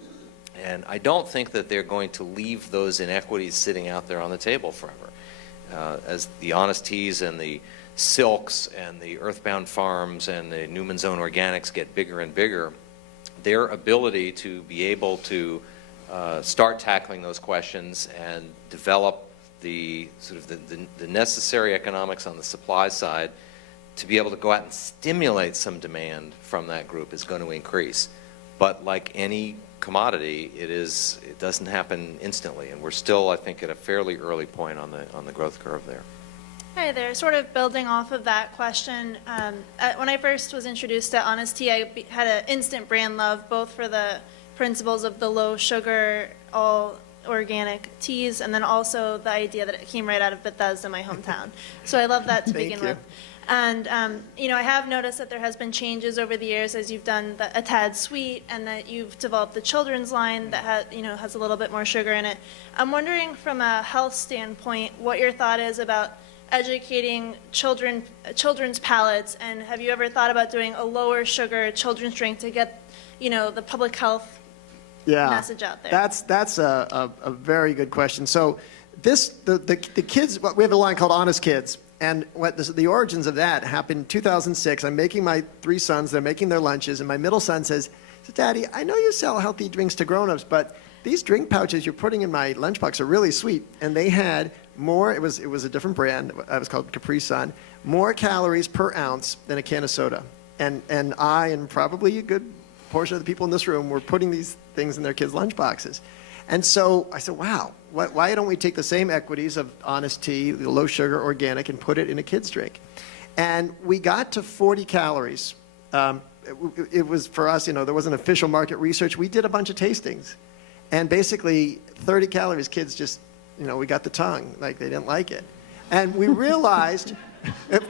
And I don't think that they're going to leave those inequities sitting out there on the table forever. As the Honest Teas and the Silks and the Earthbound Farms and the Newman's Own Organics get bigger and bigger, their ability to be able to start tackling those questions and develop the necessary economics on the supply side to be able to go out and stimulate some demand from that group is going to increase. But like any commodity, it doesn't happen instantly, and we're still, I think, at a fairly early point on the growth curve there. Hi there. Sort of building off of that question, when I first was introduced to Honest Tea, had an instant brand love, both for the principles of the low sugar, all organic teas, and then also the idea that it came right out of Bethesda, my hometown. So I love that to Thank begin you. with. And, I have noticed that there has been changes over the years as you've done a tad sweet, and that you've developed the children's line that has a little bit more sugar in it. I'm wondering from a health standpoint what your thought is about educating children's palates, and have you ever thought about doing a lower sugar children's drink to get, the public health message out there? That's a very good question. So the kids, we have a line called Honest Kids. And the origins of that happened in 2006. I'm making my 3 sons, they're making their lunches, and my middle son says, Daddy, I know you sell healthy drinks to grown-ups, but these drink pouches you're putting in my lunchbox are really sweet. And they had more, it was a different brand, it was called Capri Sun, more calories per ounce than a can of soda. And I, and probably a good portion of the people in this room, were putting these things in their kids' lunchboxes. And so I said, wow, why don't we take the same equities of Honest Tea, the low sugar, organic, and put it in a kid's drink? And we got to 40 calories. It was, for us, there wasn't official market research. We did a bunch of tastings. And basically, 30 calories, kids just, we got the tongue, like they didn't like it. And we realized,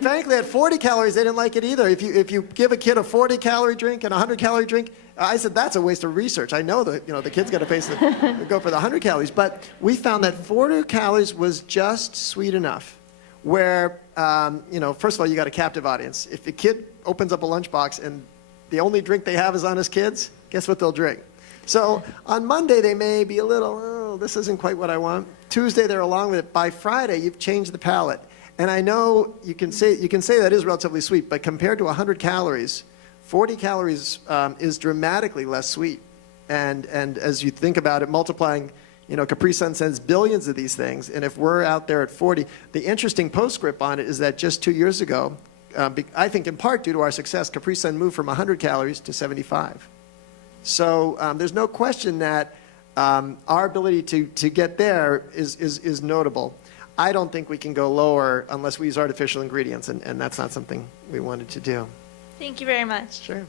frankly, at 40 calories, they didn't like it either. If you give a kid a 40-calorie drink and a 100-calorie drink, I said, that's a waste of research. I know that, the kid's got to go for the 100 calories. But we found that 40 calories was just sweet enough where, first of all, you got a captive audience. If a kid opens up a lunchbox and the only drink they have is Honest Kids, guess what they'll drink? So on Monday, they may be a little, oh, this isn't quite what I want. Tuesday, they're along with it. By Friday, you've changed the palate. And I know you can say that is relatively sweet, but compared to 100 calories, 40 calories is dramatically less sweet. And as you think about it, multiplying, Capri Sun sends billions of these things, and if we're out there at 40, the interesting postscript on it is that just 2 years ago, I think in part due to our success, Capri Sun moved from 100 calories to 75. So there's no question that our ability to get there is notable. I don't think we can go lower unless we use artificial ingredients, and that's not something we wanted to do. Thank you very much. Sure.